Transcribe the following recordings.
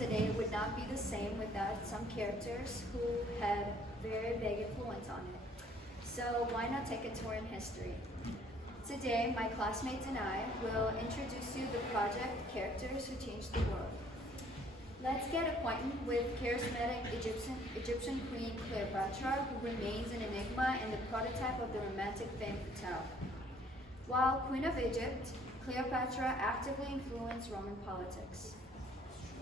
today would not be the same without some characters who had very big influence on it. So why not take a tour in history? Today, my classmates and I will introduce you the project Characters Who Changed the World. Let's get acquainted with charismatic Egyptian queen Cleopatra, who remains an enigma and the prototype of the romantic femme fatale. While Queen of Egypt, Cleopatra actively influenced Roman politics.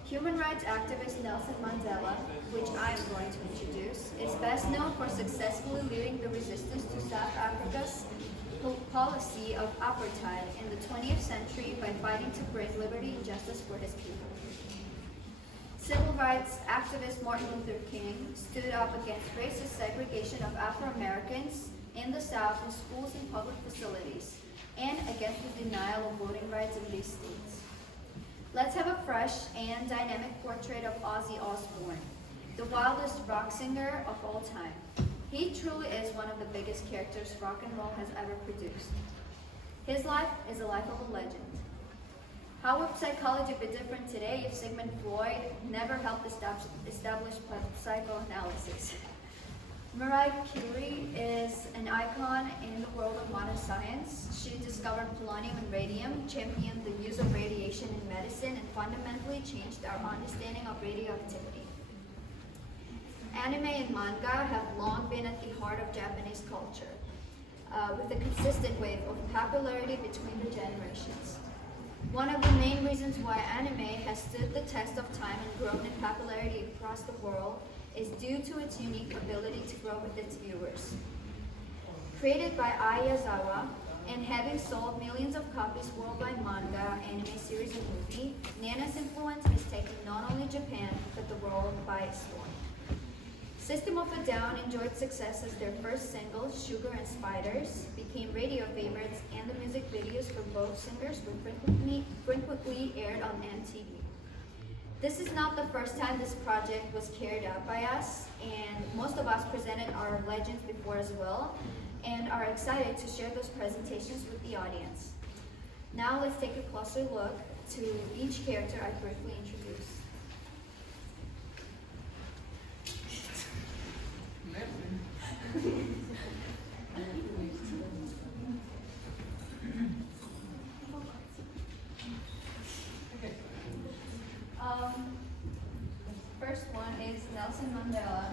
Human rights activist Nelson Mandela, which I am going to introduce, is best known for successfully leading the resistance to South Africa's policy of apartheid in the 20th century by fighting to bring liberty and justice for his people. Civil rights activist Martin Luther King stood up against racist segregation of Afro-Americans in the South in schools and public facilities, and against the denial of voting rights in these states. Let's have a fresh and dynamic portrait of Ozzy Osbourne, the wildest rock singer of all time. He truly is one of the biggest characters rock and roll has ever produced. His life is the life of a legend. How would psychology be different today if Sigmund Freud never helped establish psychoanalysis? Marie Curie is an icon in the world of modern science. She discovered polonium and radium, championed the use of radiation in medicine, and fundamentally changed our understanding of radioactivity. Anime and manga have long been at the heart of Japanese culture, with a consistent wave of popularity between the generations. One of the main reasons why anime has stood the test of time and grown in popularity across the world is due to its unique ability to grow with its viewers. Created by Ai Yazawa, and having sold millions of copies worldwide manga, anime series, and movie, Nana's influence has taken not only Japan, but the world by storm. System of a Down enjoyed success as their first single, Sugar and Spiders, became radio favorites, and the music videos for both singers were frequently aired on MTV. This is not the first time this project was carried out by us, and most of us presented our legends before as well, and are excited to share those presentations with the audience. Now let's take a closer look to each character I briefly introduced. First one is Nelson Mandela.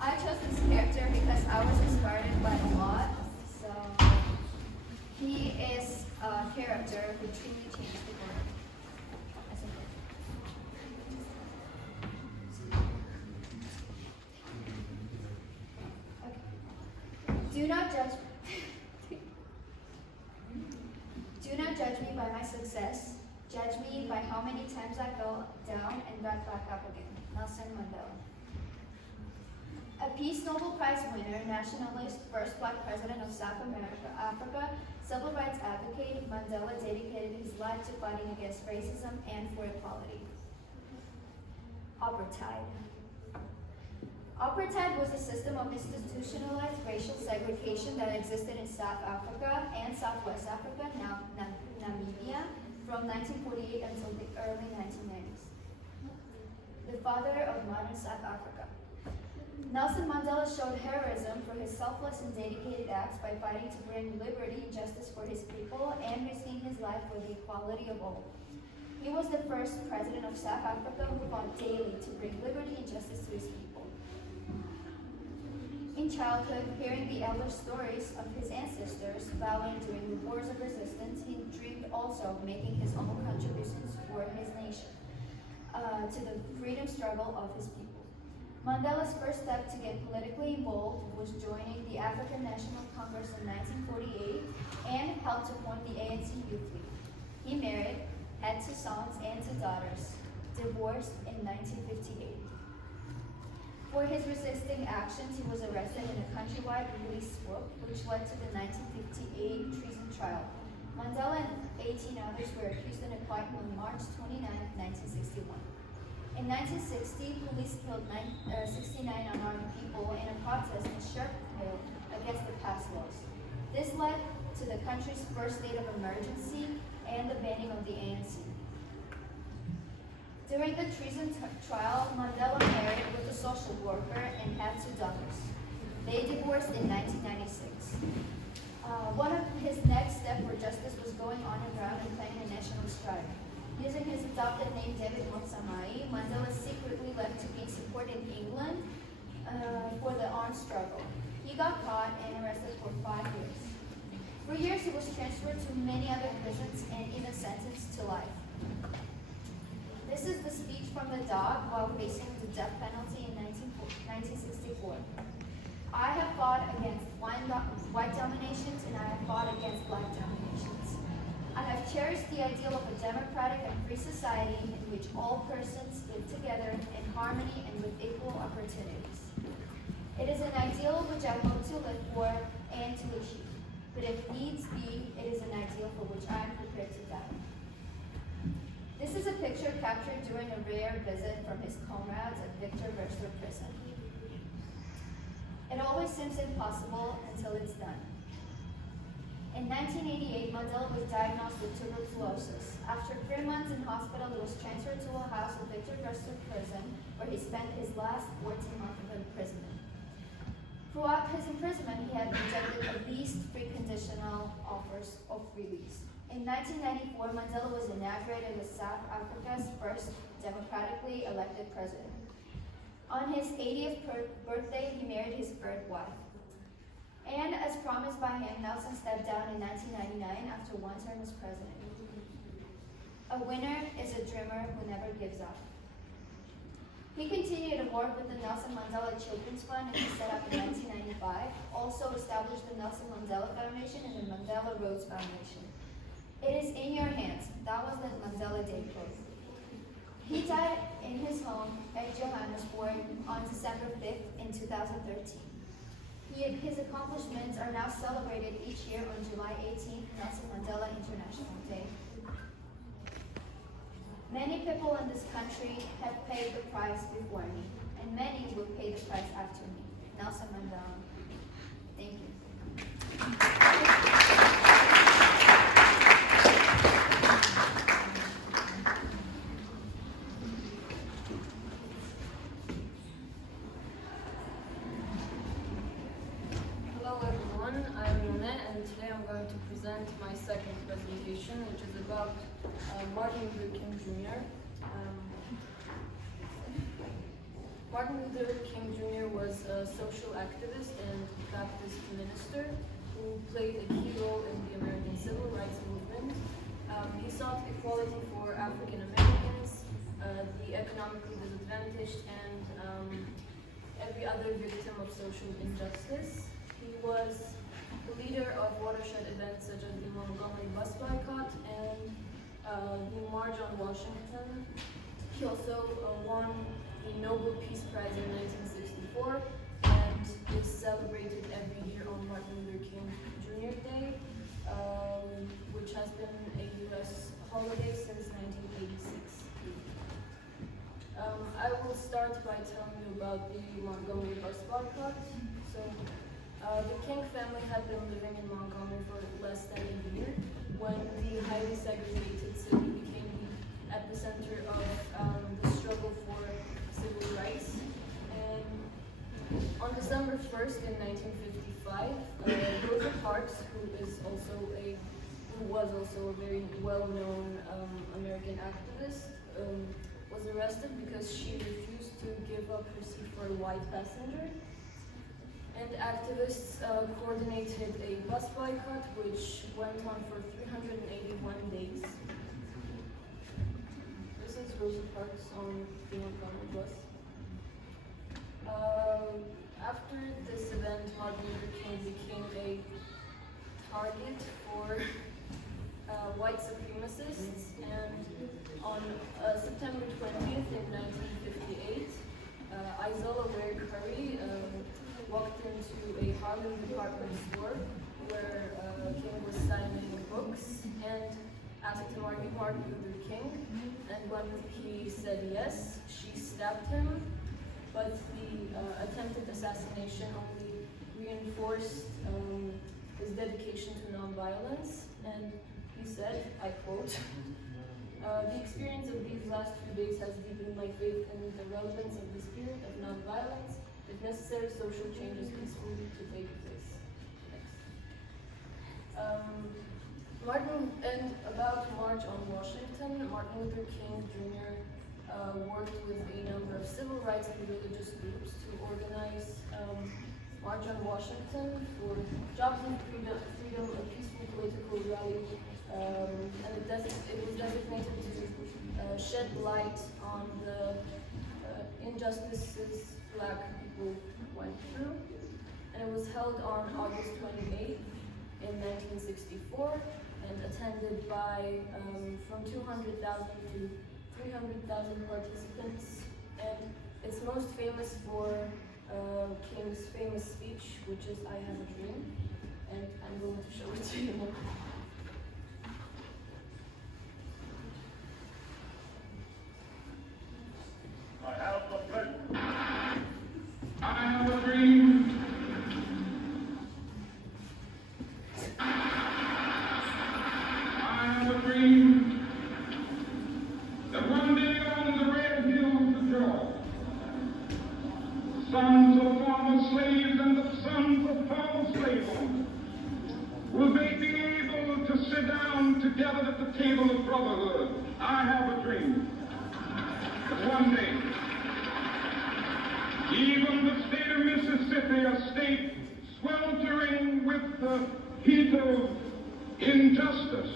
I chose this character because I was inspired by a lot. So he is a character who truly changed the world. Do not judge me by my success. Judge me by how many times I fell down and got back up again. Nelson Mandela. A Peace Nobel Prize winner, nationalist, first black president of South Africa, civil rights advocate, Mandela dedicated his life to fighting against racism and for equality. Apartheid. Apartheid was a system of institutionalized racial segregation that existed in South Africa and Southwest Africa, now Namibia, from 1948 until the early 1990s. The father of modern South Africa. Nelson Mandela showed heroism for his selfless and dedicated acts by fighting to bring liberty and justice for his people and risking his life for the equality of all. He was the first president of South Africa who fought daily to bring liberty and justice to his people. In childhood, hearing the elder stories of his ancestors vowing during the wars of resistance, he dreamed also of making his own contributions for his nation to the freedom struggle of his people. Mandela's first step to get politically involved was joining the African National Congress in 1948 and helped to form the ANC Youth League. He married, had 2 sons and 2 daughters, divorced in 1958. For his resisting actions, he was arrested in a countrywide police swoop, which led to the 1958 treason trial. Mandela and 18 others were accused in a court on March 29, 1961. In 1960, police killed 69 unarmed people in a protest in Sharpeville against the past laws. This led to the country's first state of emergency, and the banning of the ANC. During the treason trial, Mandela married with a social worker and had 2 daughters. They divorced in 1996. One of his next steps for justice was going on around and planning a national strike. Using his adopted name David Motsamai, Mandela secretly left to gain support in England for the armed struggle. He got caught and arrested for 5 years. For years, he was transferred to many other prisons and even sentenced to life. This is the speech from the dog while facing the death penalty in 1964. I have fought against white dominations and I have fought against black dominations. I have cherished the ideal of a democratic and free society in which all persons live together in harmony and with equal opportunities. It is an ideal which I hope to live for and to achieve, but if needs be, it is an ideal for which I am prepared to die. This is a picture captured during a rare visit from his comrades at Victor Verster prison. It always seems impossible until it's done. In 1988, Mandela was diagnosed with tuberculosis. After 3 months in hospital, he was transferred to a house at Victor Verster prison, where he spent his last 14 months of imprisonment. Throughout his imprisonment, he had rejected at least 3 conditional offers of release. In 1994, Mandela was inaugurated as South Africa's first democratically elected president. On his 80th birthday, he married his 3rd wife. And as promised by him, Nelson stepped down in 1999 after 1 term as president. A winner is a dreamer who never gives up. He continued to work with the Nelson Mandela Children's Fund, and he set up in 1995, also established the Nelson Mandela Foundation and the Mandela Rhodes Foundation. It is in your hands. That was the Mandela Day quote. He died in his home at Johannesburg on December 5th in 2013. His accomplishments are now celebrated each year on July 18th, Nelson Mandela International Day. Many people in this country have paid the price before me, and many will pay the price after me. Nelson Mandela. Thank you. Hello everyone, I'm Yone, and today I'm going to present my second presentation, which is about Martin Luther King Jr. Martin Luther King Jr. was a social activist and Baptist minister who played a key role in the American Civil Rights Movement. He sought equality for African Americans, the economically disadvantaged, and every other victim of social injustice. He was the leader of watershed events such as the Montgomery bus boycott and the March on Washington. He also won the Nobel Peace Prize in 1964 and is celebrated every year on Martin Luther King Jr. Day, which has been a U.S. holiday since 1986. I will start by telling you about the Montgomery bus boycott. So, the King family had been living in Montgomery for less than a year when the highly segregated city became the epicenter of the struggle for civil rights. And on December 1st in 1955, Rosa Parks, who was also a very well-known American activist, was arrested because she refused to give up her seat for a white passenger. And activists coordinated a bus boycott, which went on for 381 days. This is Rosa Parks on the Montgomery bus. After this event, Martin Luther King became a target for white supremacists, and on September 20th in 1958, Isola Ware Curry walked into a Harlem department store where King was signing books and asked him, "Are you Martin Luther King?" And when he said yes, she stabbed him, but the attempted assassination only reinforced his dedication to nonviolence, and He said, I quote, "The experience of these last few days has deepened my faith in the relevance of the spirit of nonviolence if necessary social changes peacefully to take place." Next. And about March on Washington, Martin Luther King Jr. Worked with a number of civil rights and religious groups to organize March on Washington for jobs and freedom, a peaceful political rally, and it was designated to shed light on the injustices Black people went through. And it was held on August 28th in 1964 and attended by from 200,000 to 300,000 participants. And it's most famous for King's famous speech, which is "I have a dream," and I'm going to show it to you now. I have a pleasure. I have a dream. I have a dream that one day on the red hills of Georgia, sons of former slaves and the sons of former slave owners will they be able to sit down together at the table of brotherhood. I have a dream that one day even the state of Mississippi, a state sweltering with the heat of injustice,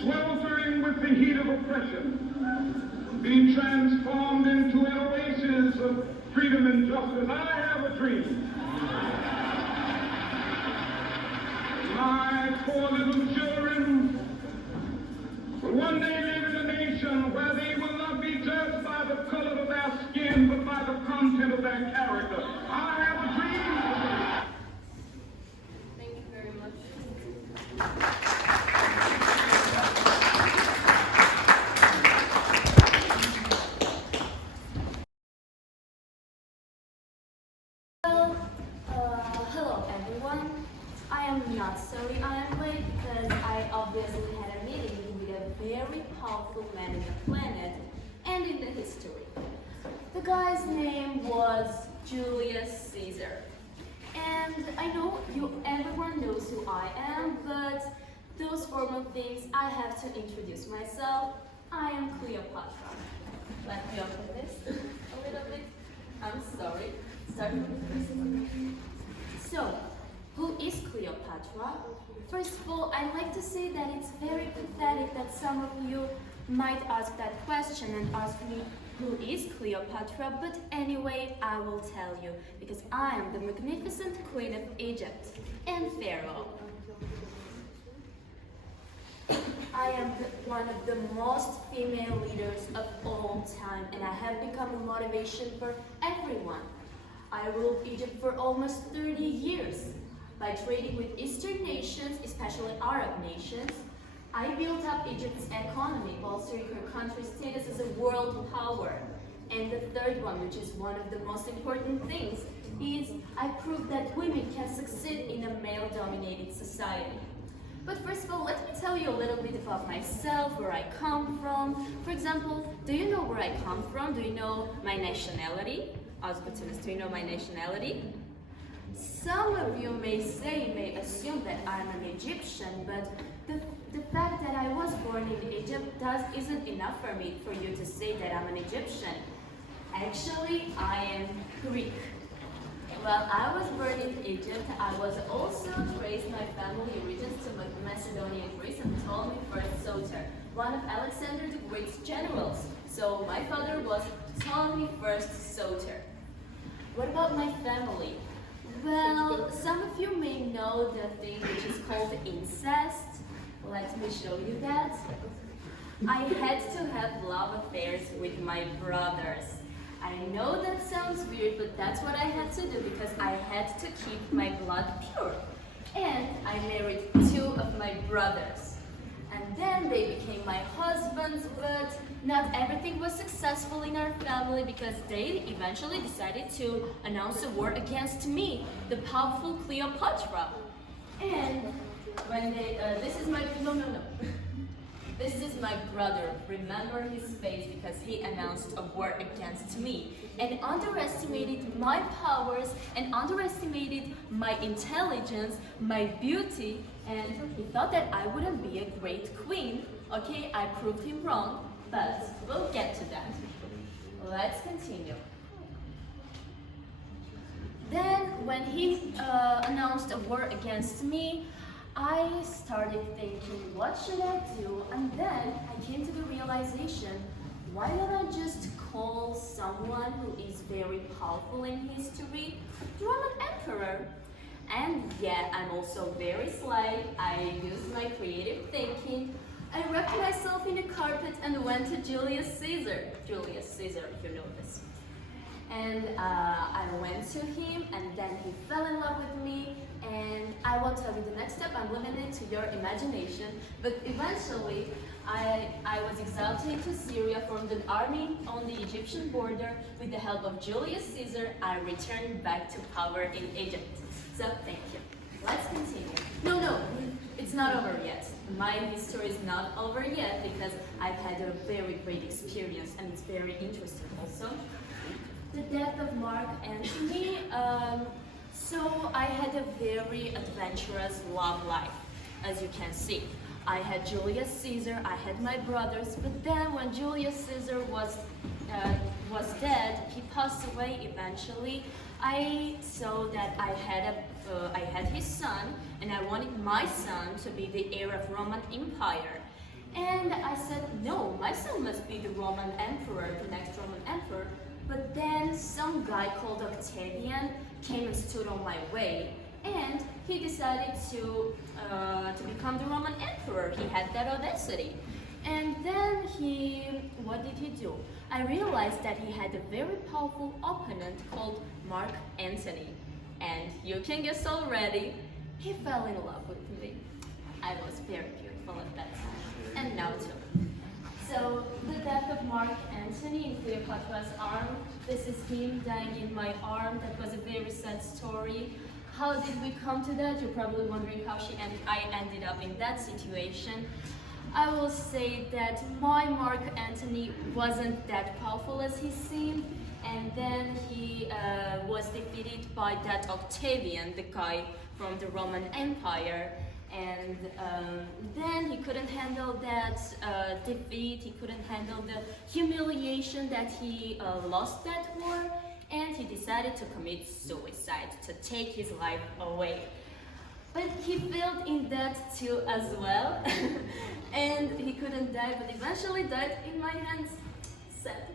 sweltering with the heat of oppression, be transformed into an oasis of freedom and justice. I have a dream. My poor little children will one day live in a nation where they will not be judged by the color of their skin, but by the content of their character. I have a dream. Thank you very much. Hello everyone. I am not sorry I am late because I obviously had a meeting with a very powerful man in the planet and in the history. The guy's name was Julius Caesar. And I know everyone knows who I am, but those formal things I have to introduce myself. I am Cleopatra. Let me open this a little bit. I'm sorry. Start from the first one. So, who is Cleopatra? First of all, I'd like to say that it's very pathetic that some of you might ask that question and ask me, who is Cleopatra? But anyway, I will tell you, because I am the magnificent Queen of Egypt and Pharaoh. I am one of the most female leaders of all time, and I have become a motivation for everyone. I ruled Egypt for almost 30 years. By trading with Eastern nations, especially Arab nations, I built up Egypt's economy, bolstering her country's status as a world power. And the third one, which is one of the most important things, is I proved that women can succeed in a male-dominated society. But first of all, let me tell you a little bit about myself, where I come from. For example, do you know where I come from? Do you know my nationality? Osgoodtunes, do you know my nationality? Some of you may assume that I'm an Egyptian, but the fact that I was born in Egypt isn't enough for you to say that I'm an Egyptian. Actually, I am Greek. While I was born in Egypt, I was also traced my family origins to Macedonia, Greece, and Ptolemy I Soter, one of Alexander the Great's generals. So my father was Ptolemy I Soter. What about my family? Well, some of you may know the thing which is called incest. Let me show you that. I had to have love affairs with my brothers. I know that sounds weird, but that's what I had to do because I had to keep my blood pure. And I married 2 of my brothers. And then they became my husbands, but not everything was successful in our family because they eventually decided to announce a war against me, the powerful Cleopatra. And when they, this is my, no, no, no. This is my brother. Remember his face because he announced a war against me and underestimated my powers and underestimated my intelligence, my beauty, and he thought that I wouldn't be a great queen. Okay, I proved him wrong, but we'll get to that. Let's continue. Then, when he announced a war against me, I started thinking, what should I do? And then I came to the realization, why don't I just call someone who is very powerful in history, the Roman Emperor? And yeah, I'm also very sly. I used my creative thinking. I wrapped myself in a carpet and went to Julius Caesar. Julius Caesar, if you know this. And I went to him, and then he fell in love with me. And I won't tell you the next step, I'm leaving it to your imagination. But eventually, I was exiled into Syria, formed an army on the Egyptian border. With the help of Julius Caesar, I returned back to power in Egypt. So, thank you. Let's continue. No, it's not over yet. My history is not over yet because I've had a very great experience and it's very interesting also. The death of Mark Antony. So I had a very adventurous love life, as you can see. I had Julius Caesar, I had my brothers, but then when Julius Caesar was dead, he passed away eventually. I saw that I had his son, and I wanted my son to be the heir of Roman Empire. And I said, no, my son must be the Roman emperor, the next Roman emperor. But then some guy called Octavian came and stood on my way, and he decided to become the Roman emperor. He had that audacity. And then what did he do? I realized that he had a very powerful opponent called Mark Antony. And you can guess already, he fell in love with me. I was very beautiful at that time, and now too. So, the death of Mark Antony in Cleopatra's arm. This is him dying in my arm. That was a very sad story. How did we come to that? You're probably wondering how I ended up in that situation. I will say that my Mark Antony wasn't that powerful as he seemed, and then he was defeated by that Octavian, the guy from the Roman Empire. And then he couldn't handle that defeat, he couldn't handle the humiliation that he lost that war, and he decided to commit suicide, to take his life away. But he failed in that too as well, and he couldn't die, but eventually died in my hands. Sad.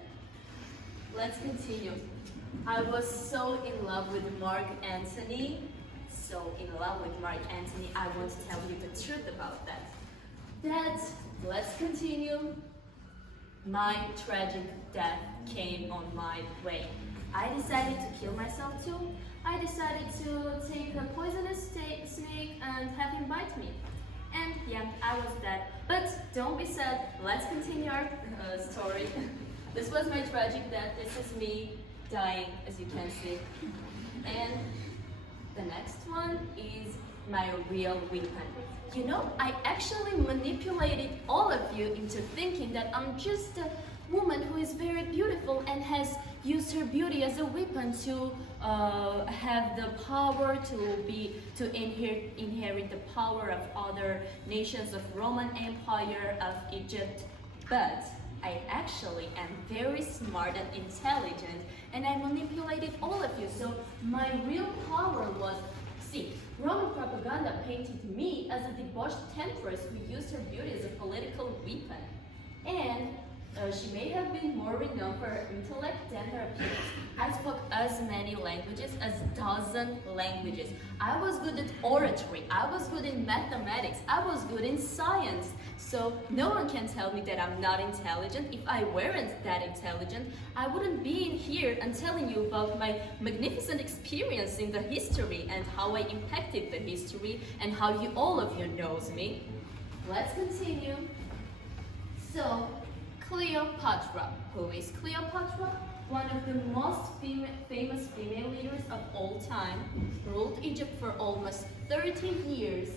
Let's continue. I was so in love with Mark Antony. So in love with Mark Antony, I want to tell you the truth about that. Let's continue. My tragic death came on my way. I decided to kill myself too. I decided to take a poisonous snake and have him bite me. And yeah, I was dead. But don't be sad, let's continue our story. This was my tragic death. This is me dying, as you can see. And the next one is my real weapon. You know, I actually manipulated all of you into thinking that I'm just a woman who is very beautiful and has used her beauty as a weapon to have the power to inherit the power of other nations of Roman Empire, of Egypt. But I actually am very smart and intelligent, and I manipulated all of you. So my real power was, see, Roman propaganda painted me as a debauched temptress who used her beauty as a political weapon. And she may have been more renowned for her intellect than her appearance. I spoke as many languages as a dozen languages. I was good at oratory. I was good in mathematics. I was good in science. So no one can tell me that I'm not intelligent. If I weren't that intelligent, I wouldn't be in here and telling you about my magnificent experience in the history and how I impacted the history and how all of you knows me. Let's continue. So, Cleopatra. Who is Cleopatra? One of the most famous female leaders of all time, ruled Egypt for almost 30 years.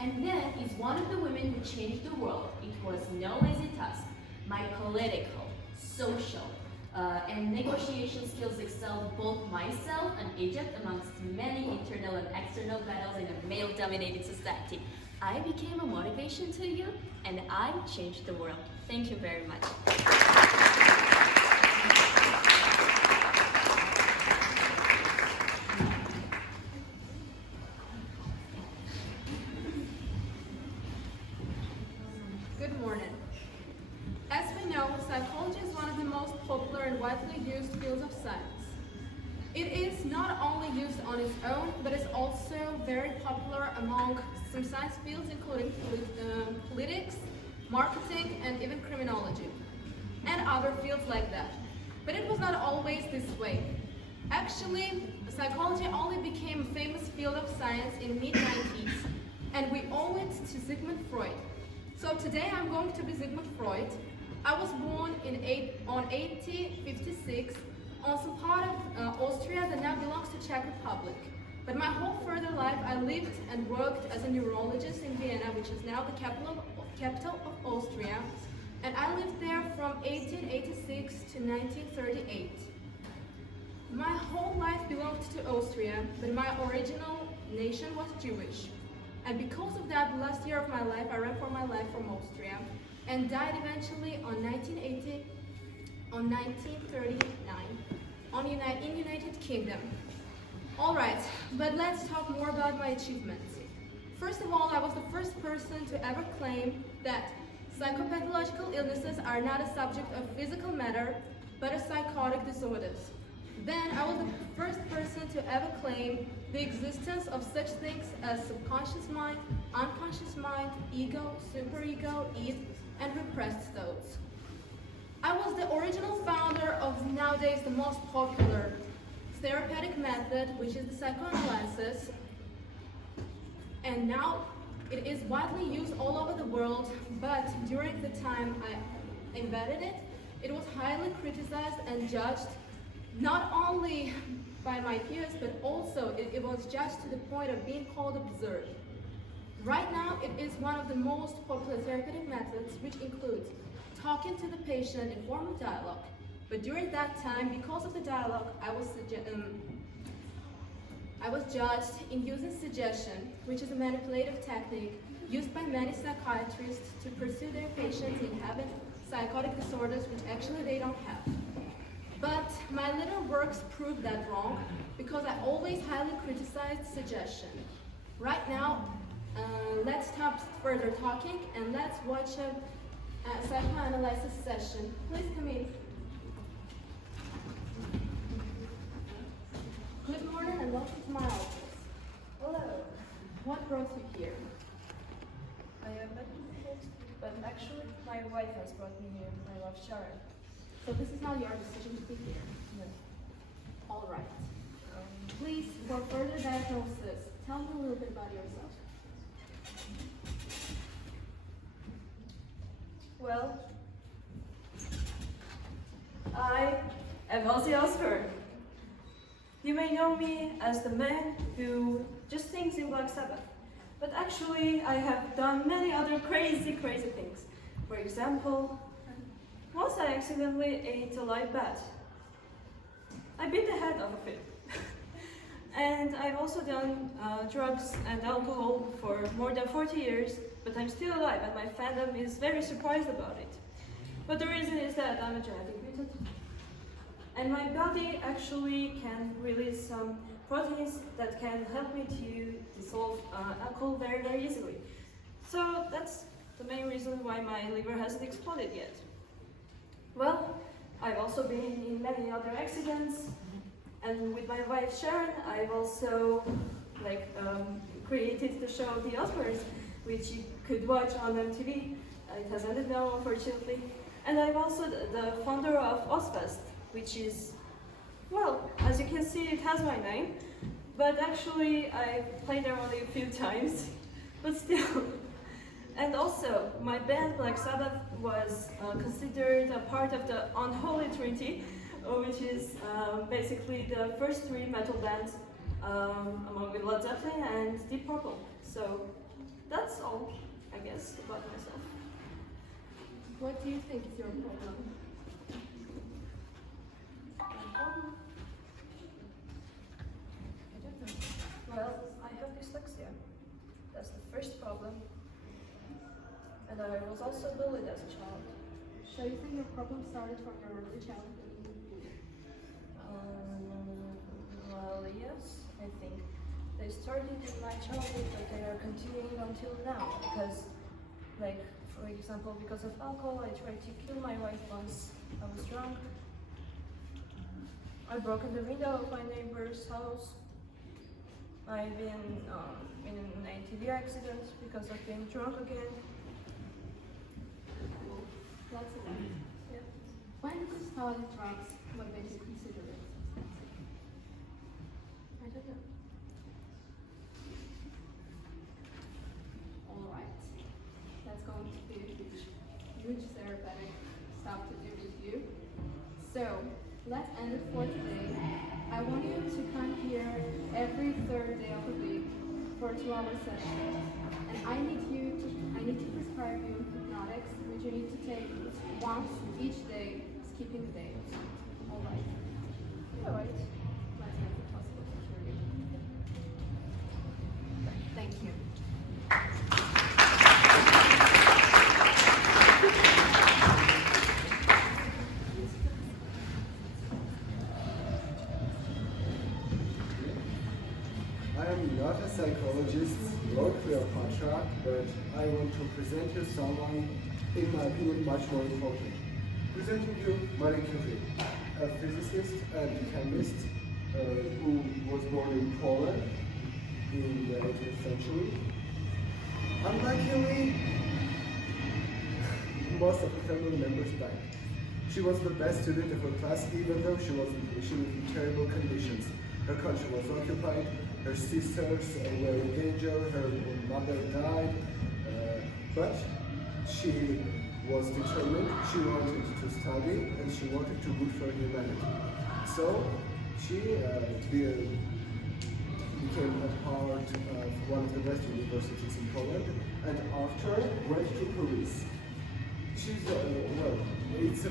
And then is one of the women who changed the world. It was no easy task. My political, social, and negotiation skills excelled both myself and Egypt amongst many internal and external battles in a male-dominated society. I became a motivation to you, and I changed the world. Thank you very much. Good morning. As we know, psychology is one of the most popular and widely used fields of science. It is not only used on its own, but is also very popular among some science fields, including politics, marketing, and even criminology, and other fields like that. But it was not always this way. Actually, psychology only became a famous field of science in mid-90s, and we owe it to Sigmund Freud. So today I'm going to be Sigmund Freud. I was born on 1856 on some part of Austria that now belongs to Czech Republic. But my whole further life I lived and worked as a neurologist in Vienna, which is now the capital of Austria. And I lived there from 1886 to 1938. My whole life belonged to Austria, but my original nation was Jewish. And because of that, the last year of my life, I ran for my life from Austria and died eventually in 1939 in United Kingdom. All right, but let's talk more about my achievements. First of all, I was the first person to ever claim that psychopathological illnesses are not a subject of physical matter, but a psychotic disorders. Then I was the first person to ever claim the existence of such things as subconscious mind, unconscious mind, ego, superego, id, and repressed thoughts. I was the original founder of nowadays the most popular therapeutic method, which is the psychoanalysis, and now it is widely used all over the world, but during the time I invented it, it was highly criticized and judged, not only by my peers, but also it was judged to the point of being called absurd. Right now, it is one of the most popular therapeutic methods, which includes talking to the patient in form of dialogue. But during that time, because of the dialogue, I was judged in using suggestion, which is a manipulative technique used by many psychiatrists to pursue their patients in having psychotic disorders, which actually they don't have. But my later works proved that wrong, because I always highly criticized suggestion. Right now, let's stop further talking and let's watch a psychoanalysis session. Please come in. Good morning and welcome to my office. Hello. What brought you here? I am medical, but actually my wife has brought me here. I love Sharon. So this is not your decision to be here. No. All right. Please, for further diagnosis, tell me a little bit about yourself. Well, I am Ozzy Osbourne. You may know me as the man who just sings in Black Sabbath, but actually I have done many other crazy things. For example, once I accidentally ate a live bat. I bit the head off of it. And I've also done drugs and alcohol for more than 40 years, but I'm still alive and my fandom is very surprised about it. But the reason is that I'm a genetic mutant. And my body actually can release some proteins that can help me to dissolve alcohol very easily. So that's the main reason why my liver hasn't exploded yet. Well, I've also been in many other accidents, and with my wife Sharon, I've also created the show The Osbournes, which you could watch on MTV. It has ended now, unfortunately. And I'm also the founder of Ozfest, which is, well, as you can see, it has my name, but actually I played there only a few times, but still. And also, my band Black Sabbath was considered a part of the Unholy Trinity, which is basically the first three metal bands among Led Zeppelin and Deep Purple. So that's all, I guess, about myself. What do you think is your problem? I don't know. Well, I have dyslexia. That's the first problem. And I was also bullied as a child. So you think your problem started from your early childhood? Well, yes, I think they started in my childhood, but they are continuing until now. Because, like, for example, because of alcohol, I tried to kill my wife once I was drunk. I broke in the window of my neighbor's house. I've been in an ATV accident because of being drunk again. Lots of them. Yeah. When did you start drugs? What made you consider it? I don't know. All right. That's going to be a huge therapeutic stuff to do with you. So let's end it for today. I want you to come here every third day of the week for a 2-hour session. And I need to prescribe you hypnotics, which you need to take once each day, skipping a day. All right. All right. Let's make it possible to cure you. Thank you. I am not a psychologist nor Cleopatra, but I want to present you someone, in my opinion, much more important. Presenting you Marie Curie, a physicist and chemist who was born in Poland in the 18th century. Unluckily, most of the family members died. She was the best student of her class, even though she lived in terrible conditions. Her country was occupied, her sisters were in danger, her mother died, but she was determined, she wanted to study, and she wanted to good for humanity. So she became a part of one of the best universities in Poland, and after went to Paris. She's, well, it's a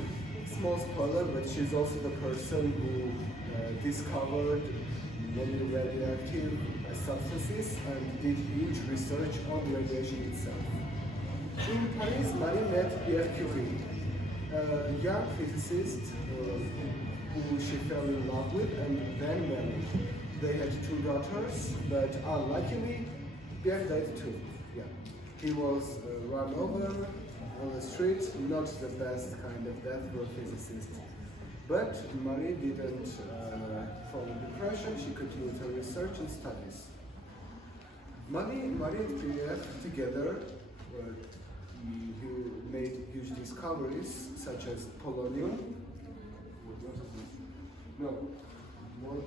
small spoiler, but she's also the person who discovered many radioactive substances and did huge research on radiation itself. In Paris, Marie met Pierre Curie, a young physicist who she fell in love with and then married. They had 2 daughters, but unluckily, Pierre died too. Yeah. He was run over on the street, not the best kind of death for a physicist. But Marie didn't fall in depression, she continued her research and studies. Marie and Pierre together who made huge discoveries such as polonium. No, more.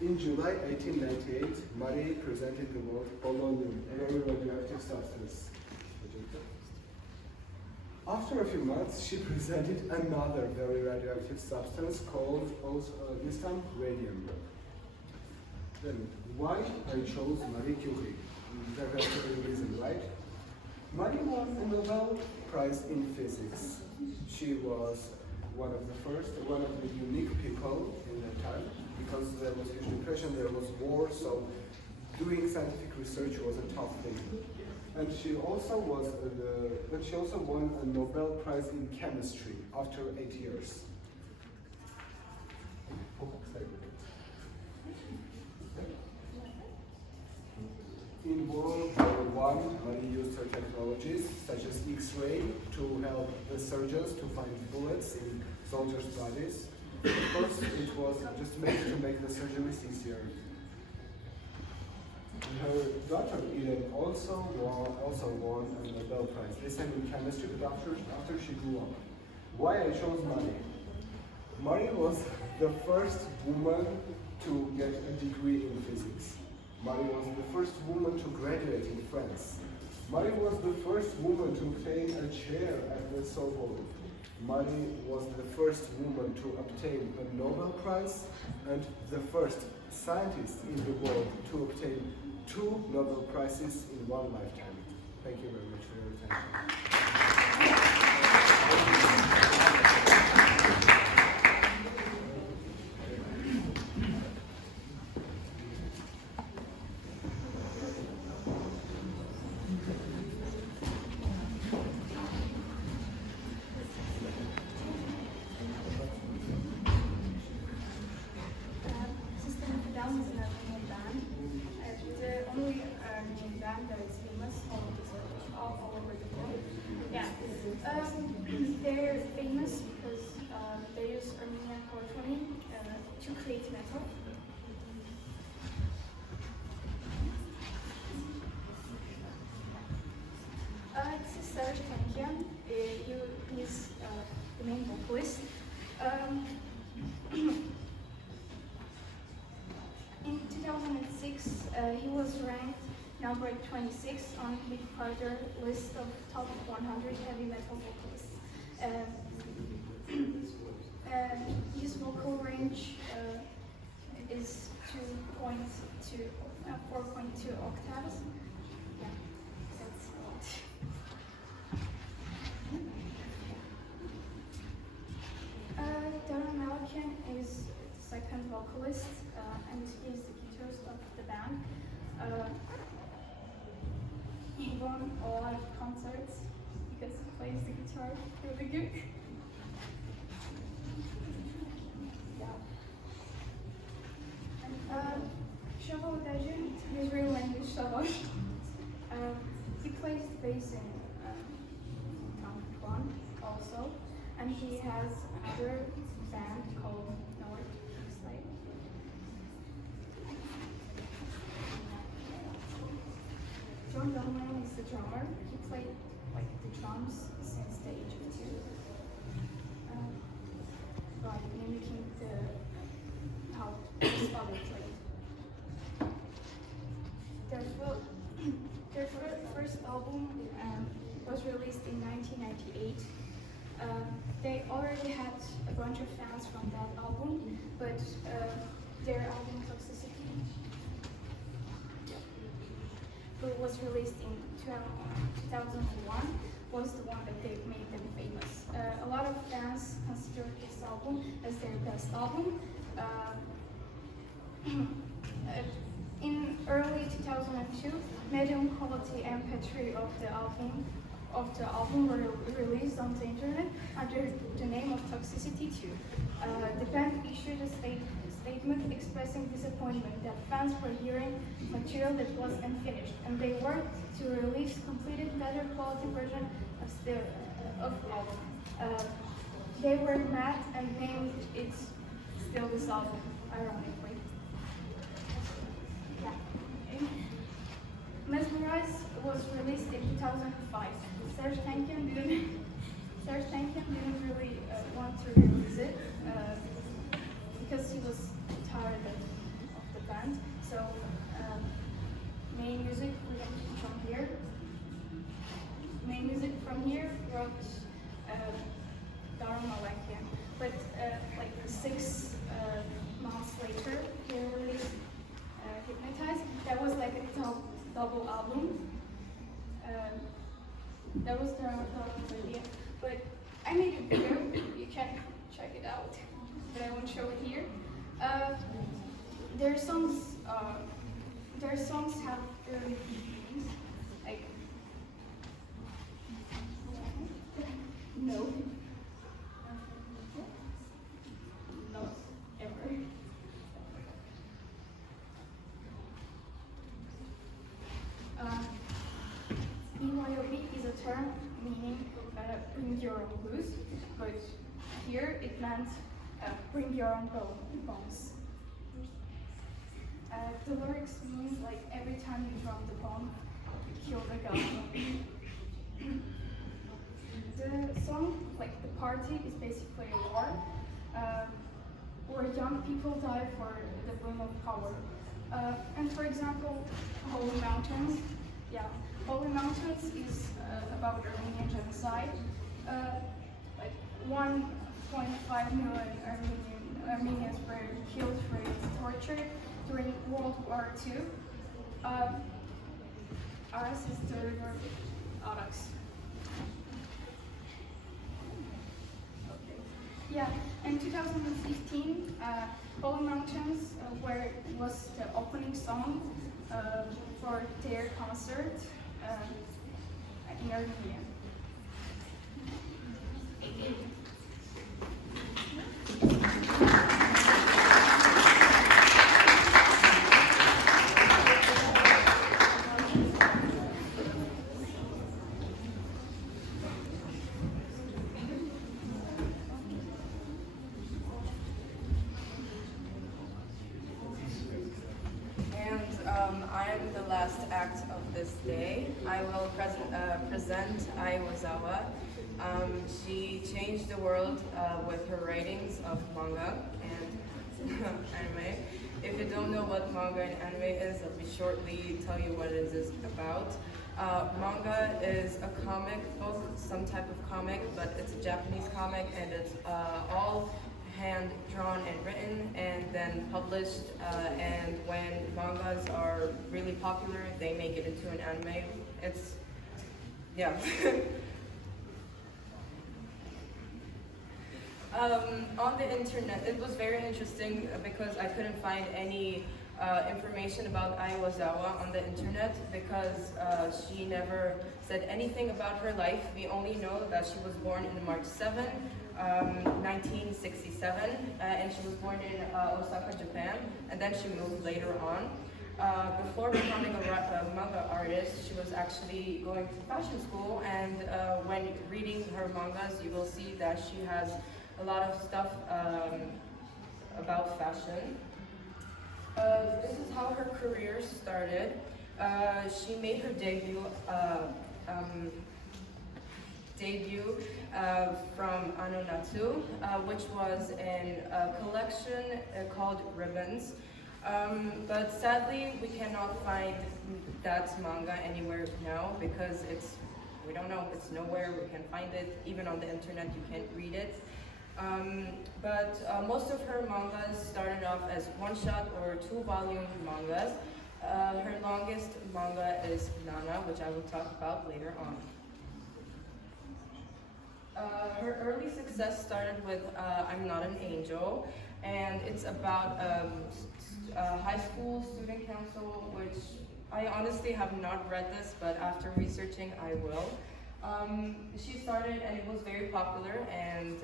In July 1898, Marie presented the word polonium, a very radioactive substance. After a few months, she presented another very radioactive substance called, this time, radium. Then, why I chose Marie Curie? There has to be a reason, right? Marie won the Nobel Prize in Physics. She was one of the unique people in that time, because there was huge depression, there was war, so doing scientific research was a tough thing. And she also won a Nobel Prize in Chemistry after 8 years. In World War I, Marie used her technologies, such as X-ray, to help the surgeons to find bullets in soldiers' bodies. Of course, it was just made to make the surgeries easier. Her daughter Eden also won a Nobel Prize, this time in chemistry, but after she grew up. Why I chose Marie? Marie was the first woman to get a degree in physics. Marie was the first woman to graduate in France. Marie was the first woman to obtain a chair at the Sorbonne. Marie was the first woman to obtain a Nobel Prize and the first scientist in the world to obtain 2 Nobel Prizes in one lifetime. Thank you very much for your attention. System of a Down is an Armenian band. The only Armenian band that is famous all over the world. Yeah. They're famous because they use Armenian polyphony to create metal. This is Serge Tankian. He's the main vocalist. In 2006, he was ranked number 26 on Hit Carter list of top 100 heavy metal vocalists. His vocal range is 4.2 octaves. Yeah, that's a lot. Daron Malakian is the second vocalist, and he's the guitarist of the band. He won a lot of concerts because he plays the guitar really good. Yeah. And Shavo Dajin, his real name is Shavo. He plays the bass in Tom One also, and he has another band called North Slave. John Donovan is the drummer. He played like the drums since the age of 2, by mimicking how his father played. Their first album was released in 1998. They already had a bunch of fans from that album, but their album Toxicity, who was released in 2001, was the one that they made them famous. A lot of fans consider this album as their best album. In early 2002, medium quality MP3 of the album were released on the internet under the name of Toxicity 2. The band issued a statement expressing disappointment that fans were hearing material that was unfinished, and they worked to release completed, better quality version of the album. They were mad and named it Still This Album, ironically. Yeah. Mesmerize was released in 2005. Serge Tankian didn't really want to release it because he was tired of the band. So main music from here wrote Daron Malakian. But like 6 months later, they released Hypnotize. That was like a double album. That was Daron's idea. But I made a video, you can check it out, but I won't show it here. Their songs have really deep meanings. Like, no. Not ever. BYOB is a term meaning bring your own blues, but here it meant bring your own bones. The lyrics means like every time you drop the bomb, you kill the god. The song, like the party, is basically a war where young people die for the whim of power. And for example, Holy Mountains. Yeah, Holy Mountains is about Armenian genocide. Like 1.5 million Armenians were killed, raped, tortured during World War II. Ours is the river Arax. Yeah, in 2015, Holy Mountains was the opening song for their concert in Armenia. I am the last act of this day. I will present Ai Wazawa. She changed the world with her writings of manga and anime. If you don't know what manga and anime is, let me shortly tell you what it is about. Manga is a comic book, some type of comic, but it's a Japanese comic, and it's all hand drawn and written and then published, and when mangas are really popular they make it into an anime. It's yeah. On the internet it was very interesting because I couldn't find any information about Ai Wazawa on the internet because she never said anything about her life. We only know that she was born in March 7, 1967, and she was born in Osaka, Japan, and then she moved later on. Before becoming a manga artist, she was actually going to fashion school, and when reading her mangas, you will see that she has a lot of stuff about fashion. This is how her career started. She made her debut from Ano Natsu, which was in a collection called Ribbons. But sadly, we cannot find that manga anywhere now because we don't know, it's nowhere, we can find it, even on the internet you can't read it. But most of her mangas started off as one-shot or two-volume mangas. Her longest manga is Nana, which I will talk about later on. Her early success started with I'm Not an Angel, and it's about high school student council, which I honestly have not read this, but after researching I will. She started and it was very popular, and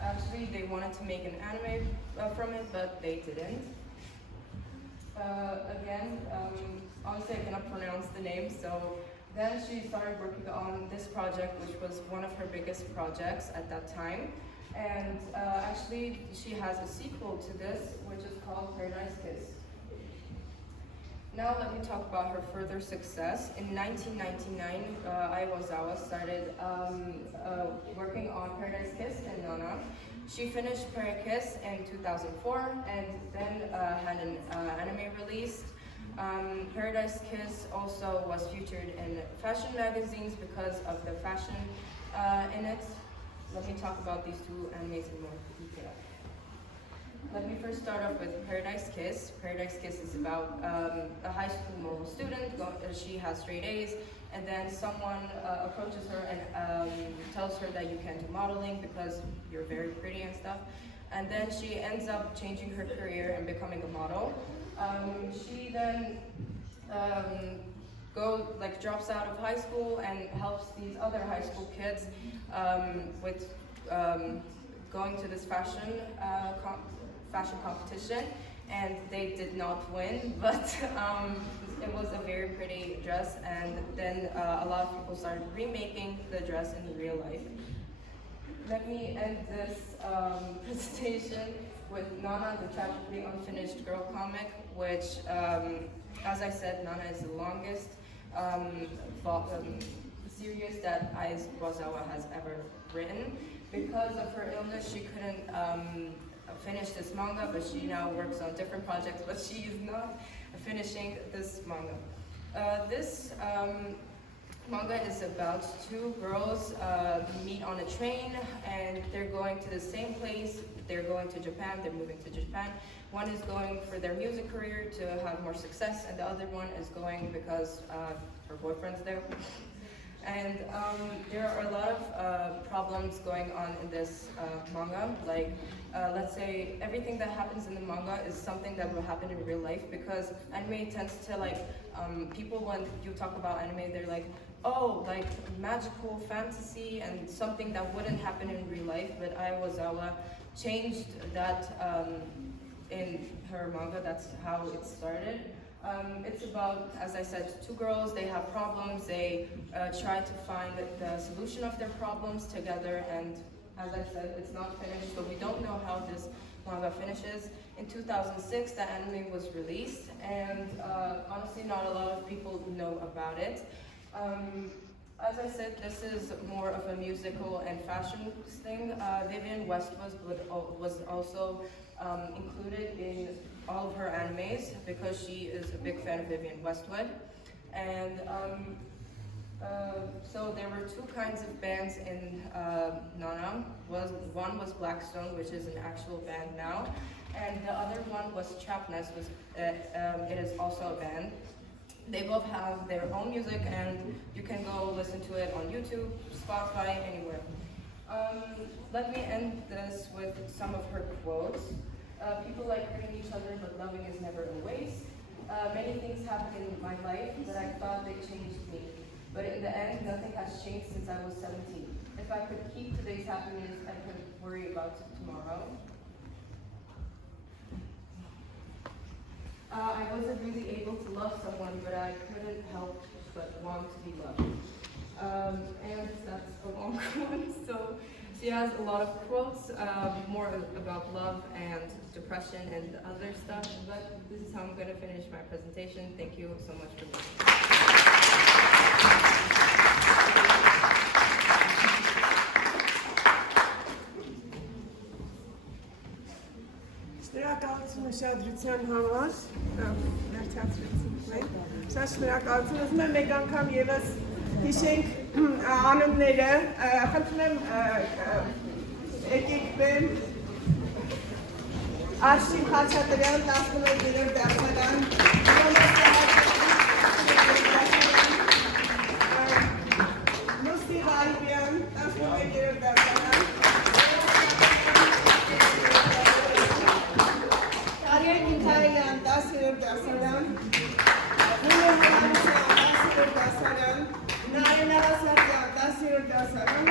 actually they wanted to make an anime from it, but they didn't. Honestly I cannot pronounce the name, so then she started working on this project, which was one of her biggest projects at that time. And actually she has a sequel to this, which is called Paradise Kiss. Now let me talk about her further success. In 1999, Ai Wazawa started working on Paradise Kiss and Nana. She finished Paradise Kiss in 2004 and then had an anime released. Paradise Kiss also was featured in fashion magazines because of the fashion in it. Let me talk about these two animes in more detail. Let me first start off with Paradise Kiss. Paradise Kiss is about a high school model student. She has straight A's, and then someone approaches her and tells her that you can't do modeling because you're very pretty and stuff. And then she ends up changing her career and becoming a model. She then drops out of high school and helps these other high school kids with going to this fashion competition, and they did not win, but it was a very pretty dress, and then a lot of people started remaking the dress in real life. Let me end this presentation with Nana, the Tragically Unfinished Girl comic, which, as I said, Nana is the longest series that Ai Wazawa has ever written. Because of her illness, she couldn't finish this manga, but she now works on different projects, but she is not finishing this manga. This manga is about two girls meet on a train, and they're going to the same place. They're going to Japan, they're moving to Japan. One is going for their music career to have more success, and the other one is going because her boyfriend's there. And there are a lot of problems going on in this manga. Like, let's say everything that happens in the manga is something that will happen in real life, because anime tends to people, when you talk about anime, they're like, oh, like magical fantasy and something that wouldn't happen in real life. But Ai Wazawa changed that in her manga. That's how it started. It's about, as I said, two girls. They have problems. They try to find the solution of their problems together. And as I said, it's not finished, so we don't know how this manga finishes. In 2006, the anime was released, and honestly, not a lot of people know about it. As I said, this is more of a musical and fashion thing. Vivienne Westwood was also included in all of her animes because she is a big fan of Vivienne Westwood. And so there were two kinds of bands in Nana. One was Blackstone, which is an actual band now, and the other one was Trapnest, it is also a band. They both have their own music, and you can go listen to it on YouTube, Spotify, anywhere. Let me end this with some of her quotes. People like hurting each other, but loving is never a waste. Many things happened in my life that I thought they changed me. But in the end, nothing has changed since I was 17. If I could keep today's happiness, I could worry about tomorrow. I wasn't really able to love someone, but I couldn't help but want to be loved. And that's a long one. So she has a lot of quotes, more about love and depression and other stuff, but this is how I'm going to finish my presentation. Thank you so much for listening. Շնորհակալություն ուշադրության համար, վերջացրեցինք մենք։ Շատ շնորհակալություն, ուզում եմ մեկ անգամ եւս հիշենք անունները, խնդրում եմ եկեք բեմ Արշին Խաչատրյան, 11-րդ դասարան, Լուսի Ղարիբյան, 11-րդ դասարան, Քարելյան, 10-րդ դասարան, Նուրեն Մալանյան, 10-րդ դասարան, Նարինե Ասատյան, 10-րդ դասարան,